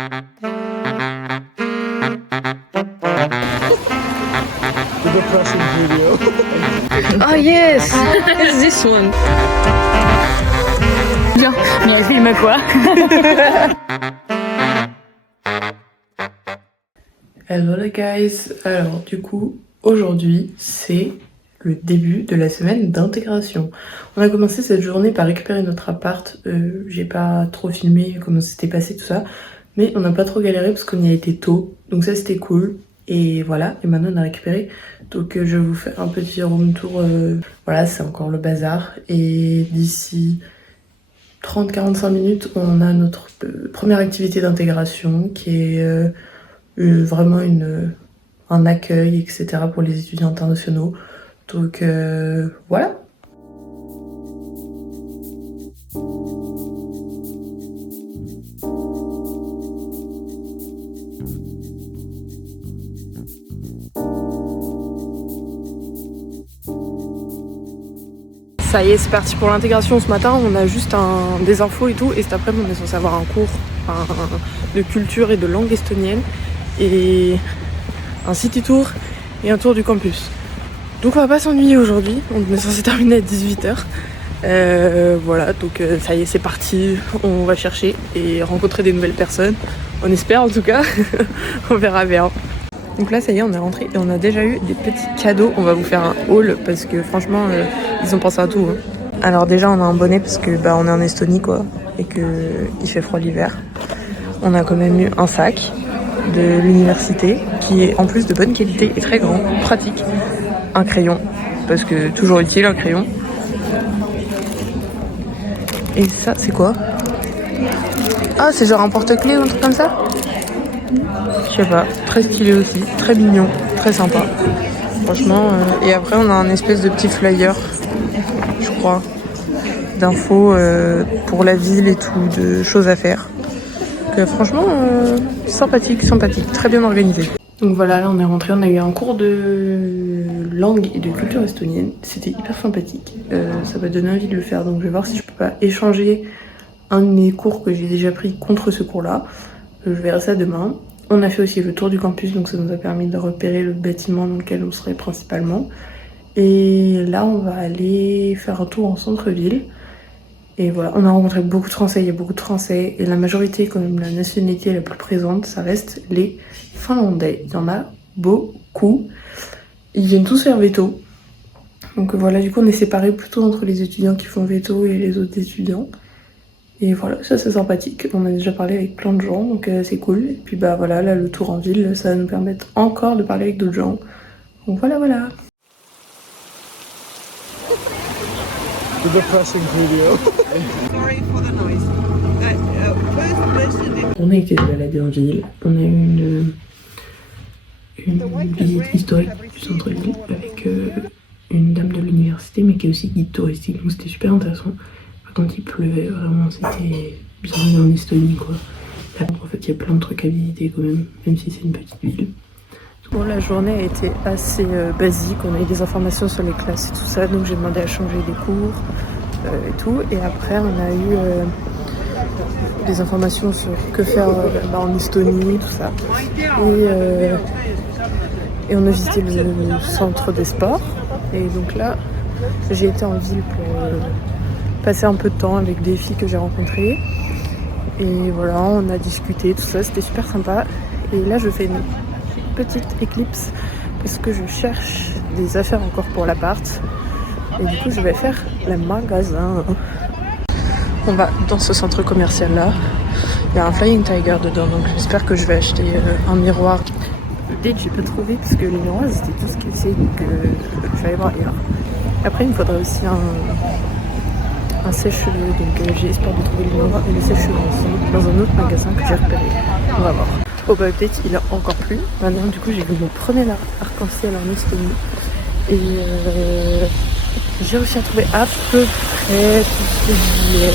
The depressing video. Oh yes, it's this one. Bien, mais elle filme quoi? Hello les guys, alors du coup aujourd'hui c'est le début de la semaine d'intégration. On a commencé cette journée par récupérer notre appart, j'ai pas trop filmé comment c'était passé tout ça, mais on n'a pas trop galéré parce qu'on y a été tôt, donc ça c'était cool. Et voilà, et maintenant on a récupéré, donc je vais vous faire un petit room tour, voilà c'est encore le bazar, et d'ici 30-45 minutes on a notre première activité d'intégration qui est vraiment un accueil, etc. pour les étudiants internationaux. Donc voilà. Ça y est, c'est parti pour l'intégration. Ce matin, on a juste des infos et tout. Et cet après-midi, on est censé avoir un cours de culture et de langue estonienne. Et un city tour et un tour du campus. Donc on va pas s'ennuyer aujourd'hui. On est censé terminer à 18h. Voilà, donc ça y est, c'est parti. On va chercher et rencontrer des nouvelles personnes. On espère en tout cas. On verra bien. Donc là, ça y est, on est rentré et on a déjà eu des petits cadeaux. On va vous faire un haul parce que franchement, ils ont pensé à tout. Hein. Alors déjà, on a un bonnet parce que on est en Estonie quoi et que il fait froid l'hiver. On a quand même eu un sac de l'université qui est en plus de bonne qualité et très grand, pratique. Un crayon parce que toujours utile un crayon. Et ça, c'est quoi? Ah, c'est genre un porte-clés ou un truc comme ça? Je sais pas, très stylé aussi, très mignon, très sympa. Franchement, et après on a un espèce de petit flyer, je crois, d'infos pour la ville et tout, de choses à faire. Donc franchement, sympathique, très bien organisé. Donc voilà, là on est rentré, on a eu un cours de langue et de culture estonienne. C'était hyper sympathique, ça m'a donné envie de le faire, donc je vais voir si je peux pas échanger un de mes cours que j'ai déjà pris contre ce cours-là. Je verrai ça demain. On a fait aussi le tour du campus, donc ça nous a permis de repérer le bâtiment dans lequel on serait principalement. Et là, on va aller faire un tour en centre-ville. Et voilà, on a rencontré beaucoup de Français, il y a beaucoup de Français. Et la majorité, quand même, la nationalité la plus présente, ça reste les Finlandais. Il y en a beaucoup. Ils viennent tous faire veto. Donc voilà, du coup, on est séparés plutôt entre les étudiants qui font veto et les autres étudiants. Et voilà, ça c'est sympathique, on a déjà parlé avec plein de gens, donc c'est cool. Et puis voilà, là le tour en ville, ça va nous permettre encore de parler avec d'autres gens. Donc voilà. The depressing video. On a été se balader en ville, on a eu une visite historique du centre-ville avec une dame de l'université, mais qui est aussi guide touristique, donc c'était super intéressant. Quand il pleuvait, vraiment, c'était bienvenue en Estonie, quoi. Là, en fait, il y a plein de trucs à visiter quand même si c'est une petite ville. Bon, la journée a été assez basique. On a eu des informations sur les classes et tout ça, donc j'ai demandé à changer des cours et tout. Et après, on a eu des informations sur que faire en Estonie, tout ça. Et on a visité le centre des sports. Et donc là, j'ai été en ville pour passer un peu de temps avec des filles que j'ai rencontrées. Et voilà, on a discuté, tout ça, c'était super sympa. Et là, je fais une petite éclipse parce que je cherche des affaires encore pour l'appart. Et du coup, je vais faire le magasin. On va dans ce centre commercial là. Il y a un Flying Tiger dedans, donc j'espère que je vais acheter un miroir. Date, j'ai pas trouvé parce que les miroirs c'était tous cassés, donc je vais aller voir ailleurs. Après, il me faudrait aussi un sèche-cheveux, donc j'ai espoir de trouver le miroir et le sèche-cheveux ensemble dans un autre magasin que j'ai repéré. On va voir. Au update, il a encore plu. Maintenant, du coup, j'ai vu mon premier arc-en-ciel en Estonie. Et j'ai réussi à trouver à peu près tout ce que je voulais.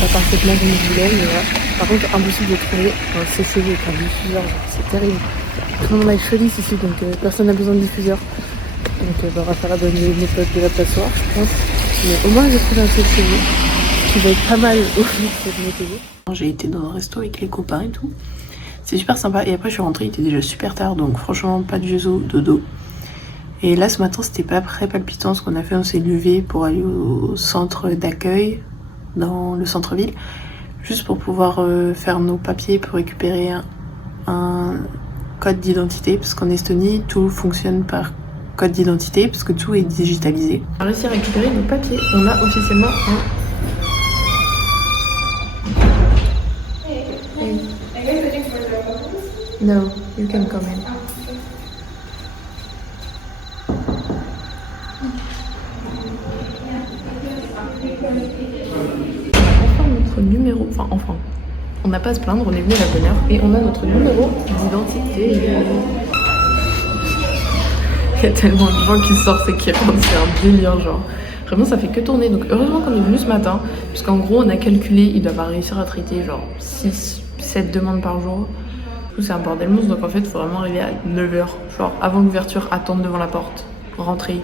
Pas parfaitement comme je voulais, mais là, par contre, impossible de trouver un sèche-cheveux avec un diffuseur. C'est terrible. Tout le monde a iPhone ici, donc personne n'a besoin de diffuseur. Donc on va faire la bonne méthode de la passoire, je pense. Mais au moins, j'ai trouvé un sèche-cheveux qui va être pas mal au vu de cette météo. J'ai été dans un resto avec les copains et tout. C'est super sympa. Et après, je suis rentrée, il était déjà super tard, donc franchement, pas de Juzo, dodo. Et là, ce matin, c'était pas très palpitant. Ce qu'on a fait, on s'est levé pour aller au centre d'accueil, dans le centre-ville, juste pour pouvoir faire nos papiers pour récupérer un code d'identité, parce qu'en Estonie, tout fonctionne par code d'identité, parce que tout est digitalisé. On a réussi à récupérer nos papiers. On a officiellement un... No, you can come in. Enfin notre numéro, enfin, on n'a pas à se plaindre, on est venu à la bonne heure et on a notre numéro d'identité. Il y a tellement de gens qui sortent et qui rentrent, c'est un délire genre. Vraiment ça fait que tourner, donc heureusement qu'on est venu ce matin, parce qu'en gros on a calculé, ils doivent réussir à traiter genre 6-7 demandes par jour. C'est un bordel monstre, donc en fait il faut vraiment arriver à 9h, genre avant l'ouverture, attendre devant la porte, rentrer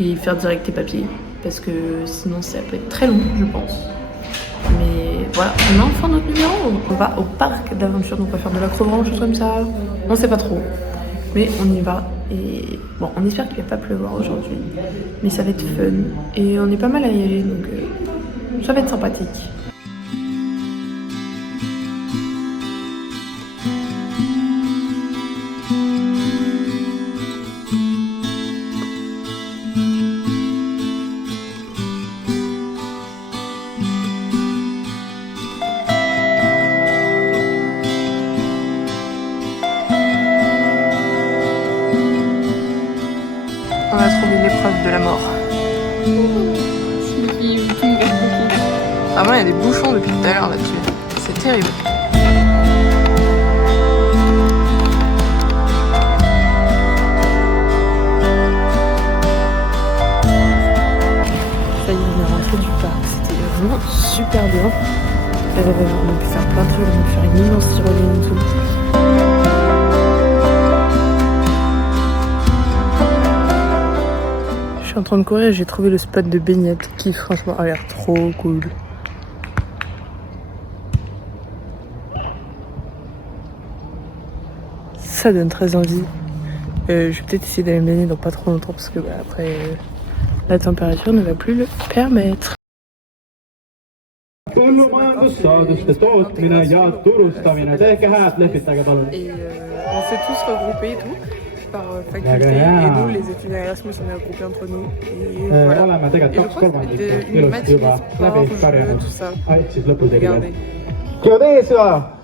et faire direct tes papiers, parce que sinon ça peut être très long je pense. Mais voilà, on a enfin notre numéro, on va au parc d'aventure, donc on va faire de l'acrobranche, choses comme ça, on sait pas trop, mais on y va. Et bon, on espère qu'il va pas pleuvoir aujourd'hui, mais ça va être fun, et on est pas mal à y aller, donc ça va être sympathique. On a trouvé l'épreuve de la mort. Vraiment, il y a des bouchons depuis tout à l'heure là-dessus. C'est terrible. Ça y est, on est rentré du parc. C'était vraiment super bien. On a pu faire plein de trucs, on a pu faire une immense tyrolienne et tout. Je suis en train de courir et j'ai trouvé le spot de baignade qui franchement a l'air trop cool. Ça donne très envie. Je vais peut-être essayer d'aller me baigner dans pas trop longtemps parce que après la température ne va plus le permettre. Et on s'est tous regroupés et tout. Par faculté et nous les étudiants Erasmus on est regroupés entre nous et voilà. Et je crois que c'était une matinée sport, jeux, tout ça. Regardez.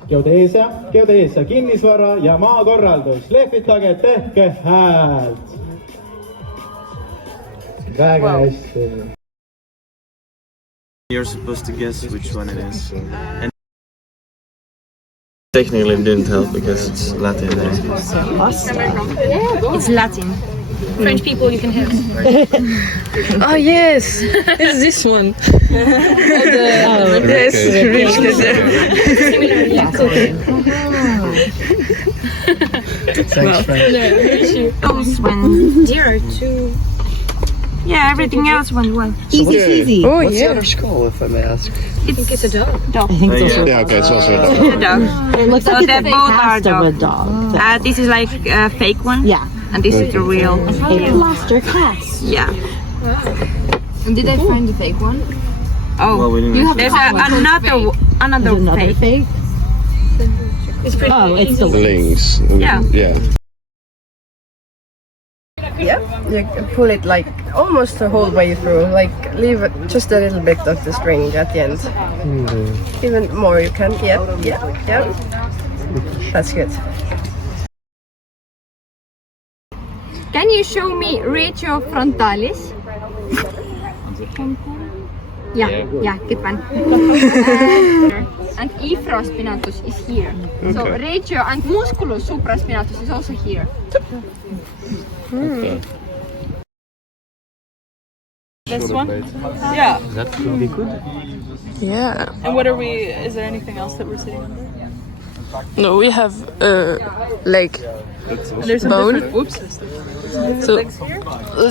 Geodeesia, kinnisvara ja maakorraldus. Lehvitage, tehke häält. Väga hästi. You're supposed to guess which one it is. And technically it didn't help because it's Latin. It's Latin. French people you can have. Oh yes, it's this one. Yes, rich Thanks, French. Those when 0 2. Yeah, everything else went well. Easy. Oh What's yeah. the other skull, if I may ask? I think it's a dog. I think it's also Yeah, okay, it's also a dog. A dog. it looks So like they it's both a are cast of a dog. This is like a fake one. Yeah. And this is the real. A plaster cast. Yeah. And did I find the fake one? Oh, Well, we didn't. there's another Another fake. fake. Oh, it's the Links. Yeah. Yeah. Yeah, you can pull it like almost the whole way through, like leave just a little bit of the string at the end. Even more you can, yeah. That's good. Can you show me ratio frontalis? Yeah, good one. And infraspinatus is here. So ratio and musculus supraspinatus is also here. Okay. This one? Yeah. That could be good. Yeah. And what are we, is there anything else that we're sitting under? No, we have leg. And there's some Bone. different, oops, there's different So legs here.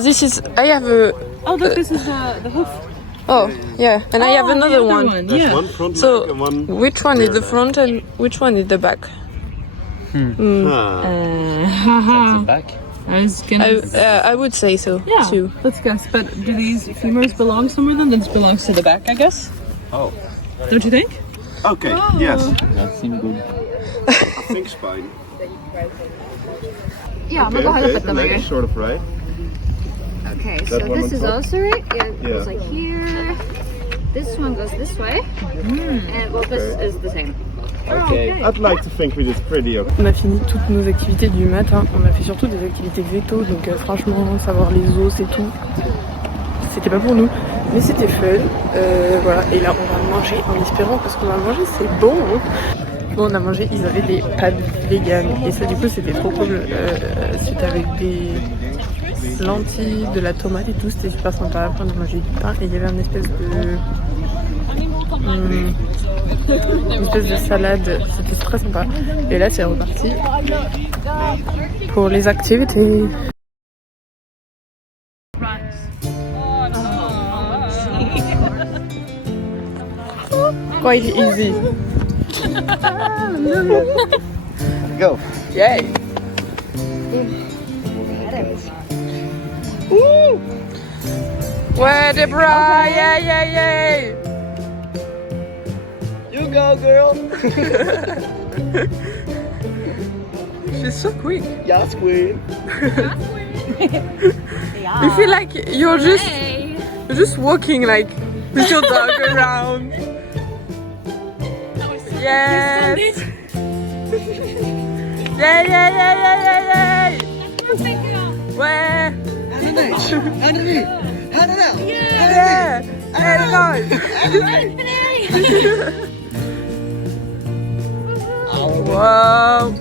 this is I have a Oh look, this is the hoof. oh yeah, and I have another one. Yeah. One front So leg and one. which one is the front and which one is the back? That's the back. I was gonna. I would say so Yeah, too. let's guess. But do these femurs belong somewhere then? This belongs to the back, I guess. Oh. Don't you think? Okay, yes. That seems good. I think spine. Jaa, me Okay, kohe okay, the lõpetame. leg is sort of right. Okay, That so one this on is top? also right. Yeah, it goes Yeah. like here. This one goes this way. And well, this is the same. Okay. I'd like to think we did pretty okay. On a fini toutes nos activités du matin. On a fait surtout des activités véto, donc franchement, savoir les os et tout, c'était pas pour nous, mais c'était fun. Voilà, et là on va manger en espérant parce qu'on va manger, c'est bon. Bon, on a mangé, ils avaient des pâtes vegan et ça du coup c'était trop cool. C'était avec des lentilles, de la tomate et tout, c'était super sympa. Après on a mangé du pain et il y avait une espèce de salade, c'était très sympa. Et là c'est reparti pour les activités. Quite easy. Go. Yay! Woo! Ouais, Debra! Yeah, yeah, yeah! You go, girl. She's so quick. Yes, queen. You feel like you're just walking like with your dog around. Yes! Yeah, yeah, yeah, yeah, yeah, yeah! Ouais! Yeah! Wow!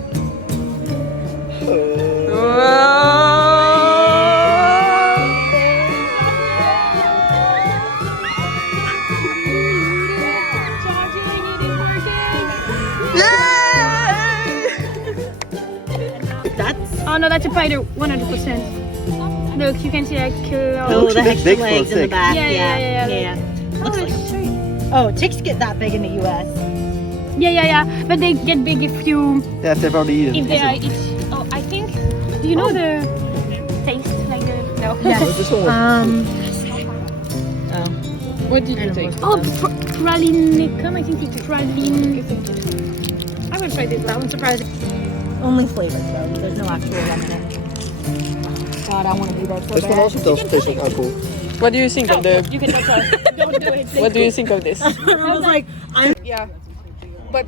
Oh no, that's a spider, 100%. Look, you can see like. Oh, the extra big for a legs in the tick. back. Yeah. Looks like. Oh, ticks get that big in the US. Yeah. But they get big if you. Yeah, they've already eaten. If they are. Oh, I think. Do you know the taste? Like the. No. What did you take? Oh, pralinicum. I think it's praline. I will try this. That one's surprising. Only flavors though. There's no actual lemon in it. God, I want to do that so This one bad. also does taste like alcohol. What do you think of the? You can try. Don't do it. What do you think of this? I was like, Yeah, but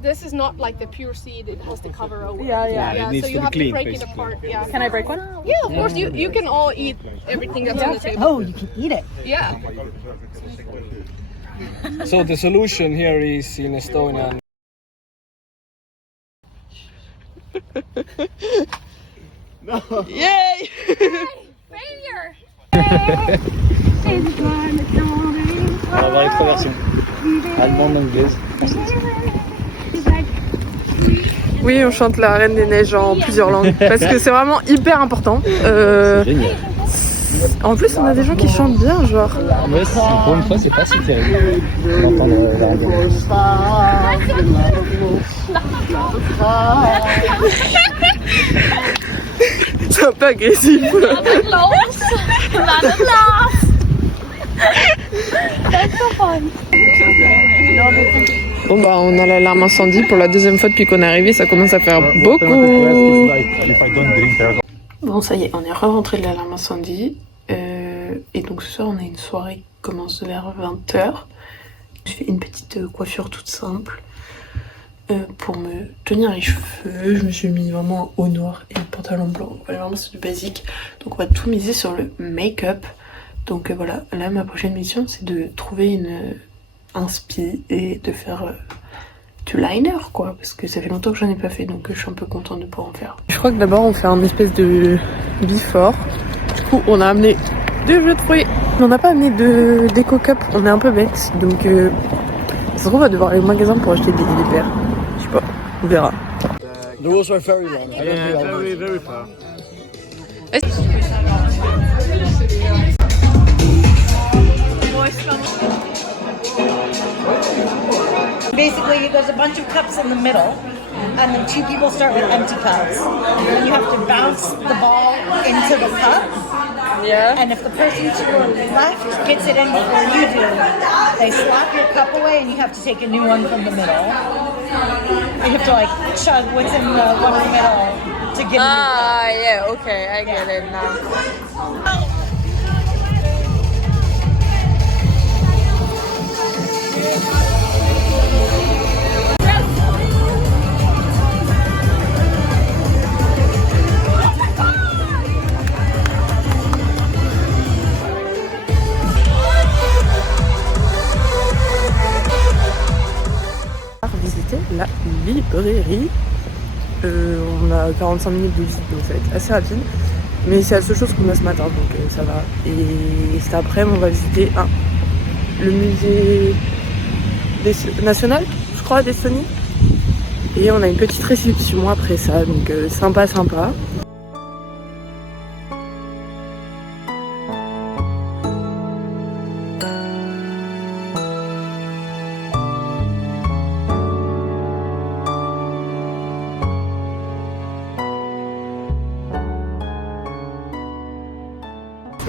this is not like the pure seed. It has to cover over. it needs so to you be have clean, to break basically. it apart. Yeah. Can I break one? Yeah, of course. You can all eat everything that's on the table. oh, you can eat it. Yeah. So the solution here is in Estonia. Yay! Failure. On va les traverser. Allemande, anglaise. Oui, on chante la Reine des Neiges en plusieurs langues parce que c'est vraiment hyper important. Génial. En plus, on a des gens qui chantent bien, genre. Ouais, pour une fois, c'est pas si terrible d'entendre la radio. C'est un peu agressif. Bon bah on a l'alarme incendie pour la deuxième fois depuis qu'on est arrivé, ça commence à faire beaucoup. Bon ça y est, on est re-rentré de l'alarme incendie et donc ce soir on a une soirée qui commence vers 20h. Je fais une petite coiffure toute simple pour me tenir les cheveux. Je me suis mis vraiment un haut noir et un pantalon blanc. Voilà, vraiment c'est du basique. Donc on va tout miser sur le make-up. Donc voilà, là ma prochaine mission c'est de trouver un spi et de faire du liner quoi, parce que ça fait longtemps que j'en ai pas fait, donc je suis un peu contente de pouvoir en faire. Je crois que d'abord on fait un espèce de before. Du coup on a amené deux jeux de fruits. On n'a pas amené de déco cup, on est un peu bête, donc ça se trouve on va devoir aller au magasin pour acheter des verres. Je sais pas, on verra. The rules are very long. Very far. Basically, there's a bunch of cups in the middle, and then 2 people start with empty cups. And you have to bounce the ball into the cup. Yeah. And if the person to your left gets it in before you do, they slap your cup away, and you have to take a new one from the middle. And you have to like chug what's in the one in the middle to get. Ah, yeah, okay, I get it now. Visiter la librairie. On a 45 minutes de visite, donc ça va être assez rapide. Mais c'est la seule chose qu'on a ce matin, donc ça va. Et cet après, on va visiter le musée national, je crois, d'Estonie. Et on a une petite réception après ça, donc sympa.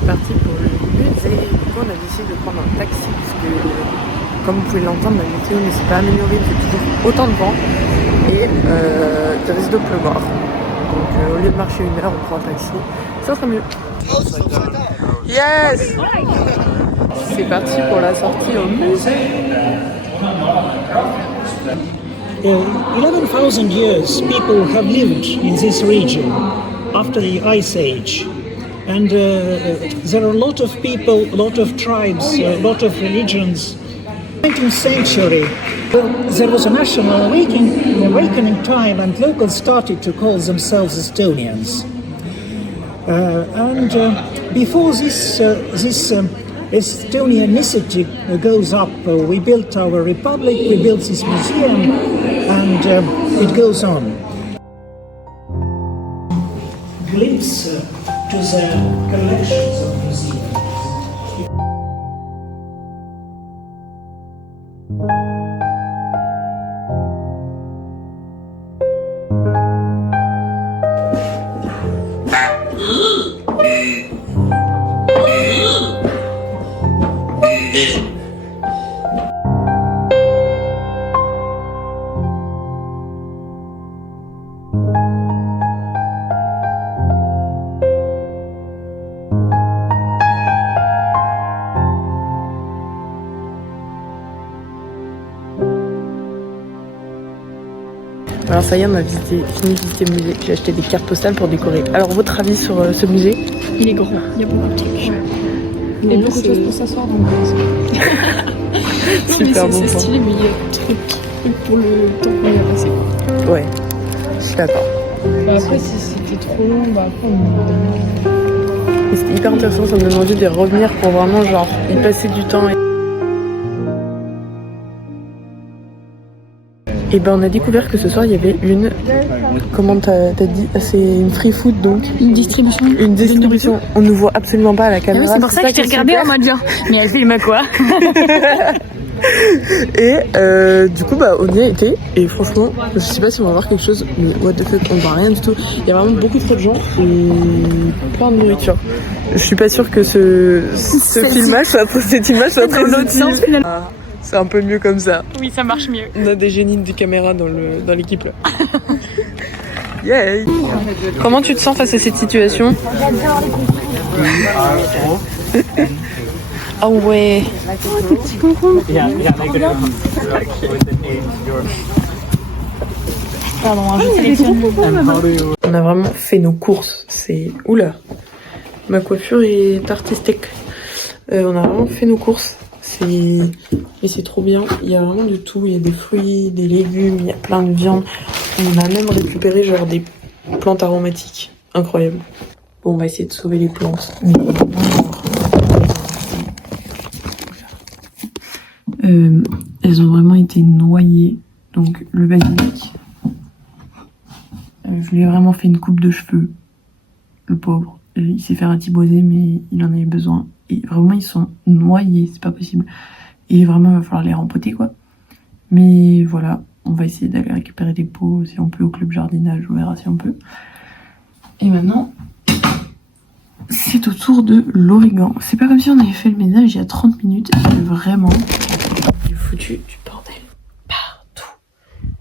Parti pour le musée. Du coup, on a décidé de prendre un taxi parce que, comme vous pouvez l'entendre, la météo ne s'est pas améliorée, il fait toujours autant de vent et il risque de pleuvoir. Donc, au lieu de marcher 1 heure, on prend un taxi. Ça sera mieux. Yes! C'est parti pour la sortie au musée. 11,000 years, people have lived in this region after the Ice Age. And there are a lot of people, a lot of tribes, a lot of religions. 19th century, there was a national awakening time, and locals started to call themselves Estonians. Before this Estonianicity goes up, we built our republic, we built this museum, and it goes on. Glimpse to the collections of museums. Alors ça y est, on a fini de visiter le musée. J'ai acheté des cartes postales pour décorer. Alors votre avis sur ce musée? Il est grand, il y a beaucoup de trucs. Il y a beaucoup de choses pour s'asseoir dans le Super bon. C'est stylé, mais il y a trop de trucs pour le temps qu'on y a passé. Ouais, je suis d'accord. Bah après, si c'était trop long, bah après on... C'était hyper intéressant, ça me donne envie de revenir pour vraiment genre y passer du temps. Et ben on a découvert que ce soir il y avait une, comment t'as dit, c'est une free food donc. Une distribution. Une distribution. On ne voit absolument pas à la caméra. C'est pour ça que je t'ai regardé en mode dire, mais elle filme quoi? Et du coup bah on y a été et franchement je sais pas si on va voir quelque chose mais what the fuck on voit rien du tout. Il y a vraiment beaucoup trop de gens et plein de nourriture. Je suis pas sûre que cette image soit très utile. C'est un peu mieux comme ça. Oui, ça marche mieux. On a des génies de caméra dans l'équipe là. Yay! Comment tu te sens face à cette situation? Ah ouais! Oh, petit concombre! Pardon, je sélectionne. On a vraiment fait nos courses. C'est... Oula! Ma coiffure est artistique. On a vraiment fait nos courses. Et c'est trop bien, il y a vraiment de tout, il y a des fruits, des légumes, il y a plein de viande. On a même récupéré genre des plantes aromatiques, incroyable. Bon, on va essayer de sauver les plantes. Elles ont vraiment été noyées, donc le basilic. Je lui ai vraiment fait une coupe de cheveux, le pauvre. Il s'est fait ratiboiser mais il en avait besoin. Et vraiment ils sont noyés, c'est pas possible. Et vraiment, il va falloir les rempoter, quoi. Mais voilà, on va essayer d'aller récupérer des pots si on peut au club jardinage, on verra si on peut. Et maintenant, c'est au tour de l'origan. C'est pas comme si on avait fait le ménage il y a 30 minutes. Vraiment, j'ai foutu du bordel partout.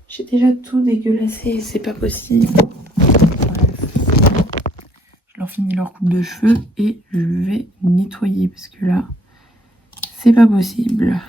J'ai déjà tout dégueulassé, c'est pas possible. Je leur finis leur coupe de cheveux et je vais nettoyer parce que là, c'est pas possible.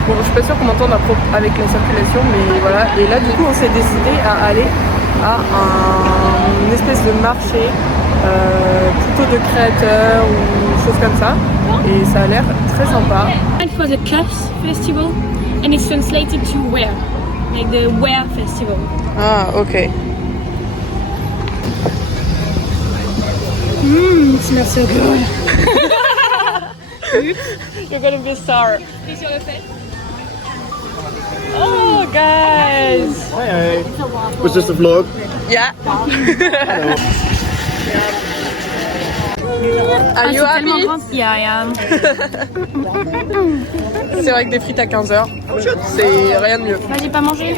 Bon, je suis pas sûre qu'on m'entende avec la circulation, mais voilà. Et là, du coup, on s'est décidé à aller à une espèce de marché, plutôt de créateurs ou choses comme ça. Et ça a l'air très sympa. It was a Cuffs festival, and it's translated to wear, like the wear festival. Ah, ok. It smells so good. You're gonna be sorry. Et sur le fait. Oh, guys! Hey, was this a vlog? Yeah. Are you happy? Yeah. C'est vrai que des frites à 15h, c'est rien de mieux. Bah, j'ai pas mangé.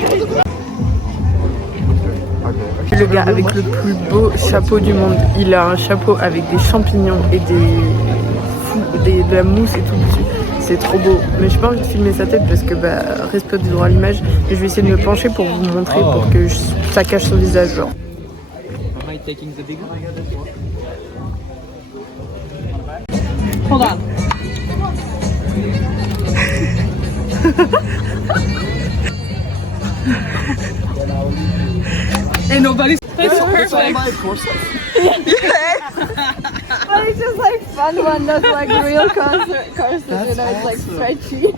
Le gars avec le plus beau chapeau du monde, il a un chapeau avec des champignons et de la mousse et tout dessus. C'est trop beau, mais je n'ai pas envie de filmer sa tête parce que respect des droits à l'image. Et je vais essayer de me pencher pour vous montrer pour que ça cache son visage, genre. Hold on. And nobody's. But it's just like fun one that's like real courses, you know, it's like spreadsheet.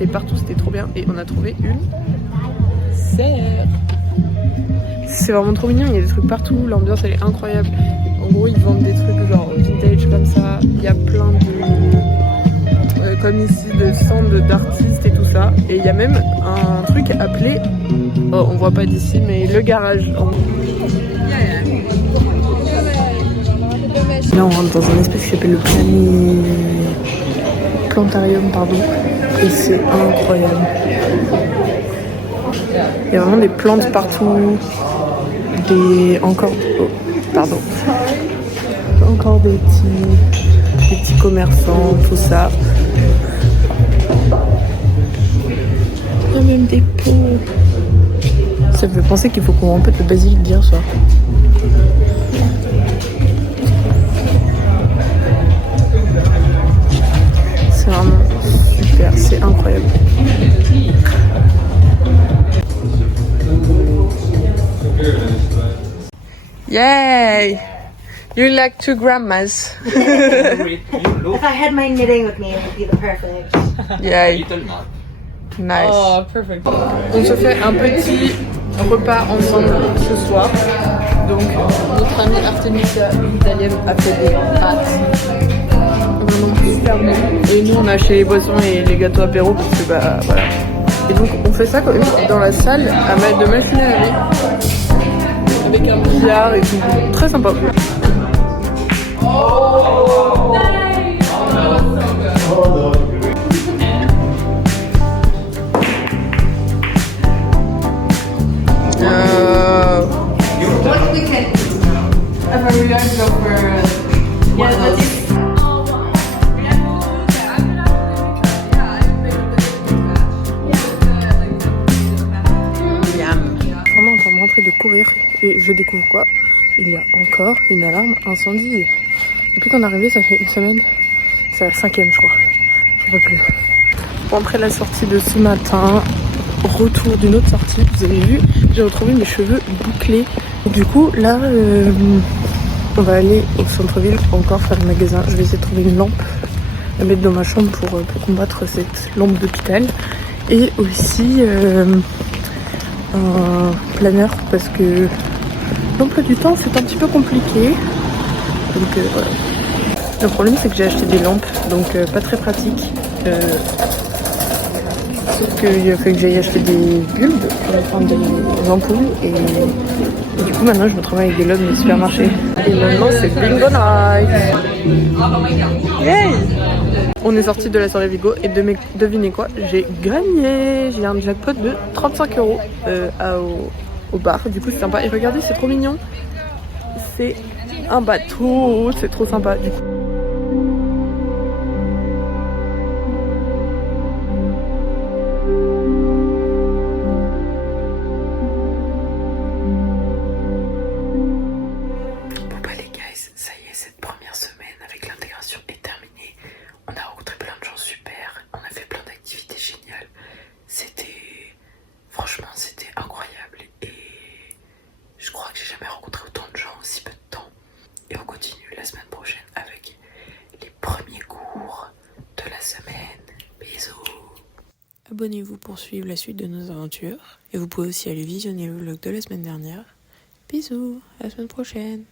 Et partout c'était trop bien et on a trouvé une serre. C'est vraiment trop mignon, il y a des trucs partout, l'ambiance elle est incroyable. En gros ils vendent des trucs genre vintage comme ça, il y a plein de comme ici de stands d'artistes et tout ça. Et il y a même un truc appelé, oh, on voit pas d'ici mais le garage. Là on rentre dans un espace qui s'appelle le plantarium, pardon, et c'est incroyable. Il y a vraiment des plantes partout, encore des petits commerçants, tout ça. Il y a même des pots. Ça me fait penser qu'il faut qu'on rempête le basilic bien soir. C'est vraiment super, c'est incroyable. Yay! You're like two grandmas. If I had my knitting with me, it would be the perfect. Yay! Nice. Oh, perfect. On se fait un petit repas ensemble ce soir. Donc notre amie Artemisia italienne a fait des pâtes. Vraiment super bon. Et nous on a acheté les boissons et les gâteaux apéro parce que voilà. Et donc on fait ça quand même dans la salle de machine à laver. Avec un billard et tout. Très sympa. De courir et je découvre quoi? Il y a encore une alarme incendie. Depuis qu'on est arrivé, ça fait une semaine. C'est la 5e, je crois. J'en peux plus. Bon, après la sortie de ce matin, retour d'une autre sortie. Vous avez vu, j'ai retrouvé mes cheveux bouclés. Du coup, là, on va aller au centre-ville encore faire le magasin. Je vais essayer de trouver une lampe à mettre dans ma chambre pour combattre cette lampe d'hôpital. Et aussi un planeur parce que l'emploi du temps c'est un petit peu compliqué. Donc voilà. Le problème c'est que j'ai acheté des lampes, donc pas très pratique. Sauf qu'il a fallu que j'aille acheter des bulbes, enfin des ampoules, et du coup maintenant je me travaille avec des lobes des supermarchés. Et maintenant c'est Bingo Night. Yay! On est sorti de la soirée Vigo et devinez quoi, j'ai gagné. J'ai un jackpot de 35 € au bar, du coup c'est sympa. Et regardez, c'est trop mignon. C'est un bateau, c'est trop sympa du coup. Bon bah les guys, ça y est, cette première semaine avec l'intégration est terminée. On a rencontré plein de gens super, on a fait plein d'activités géniales. Franchement c'était incroyable et je crois que j'ai jamais rencontré autant de gens en si peu de temps. Et on continue la semaine prochaine avec les premiers cours de la semaine. Bisous. Abonnez-vous pour suivre la suite de nos aventures et vous pouvez aussi aller visionner le vlog de la semaine dernière. Bisous, à la semaine prochaine.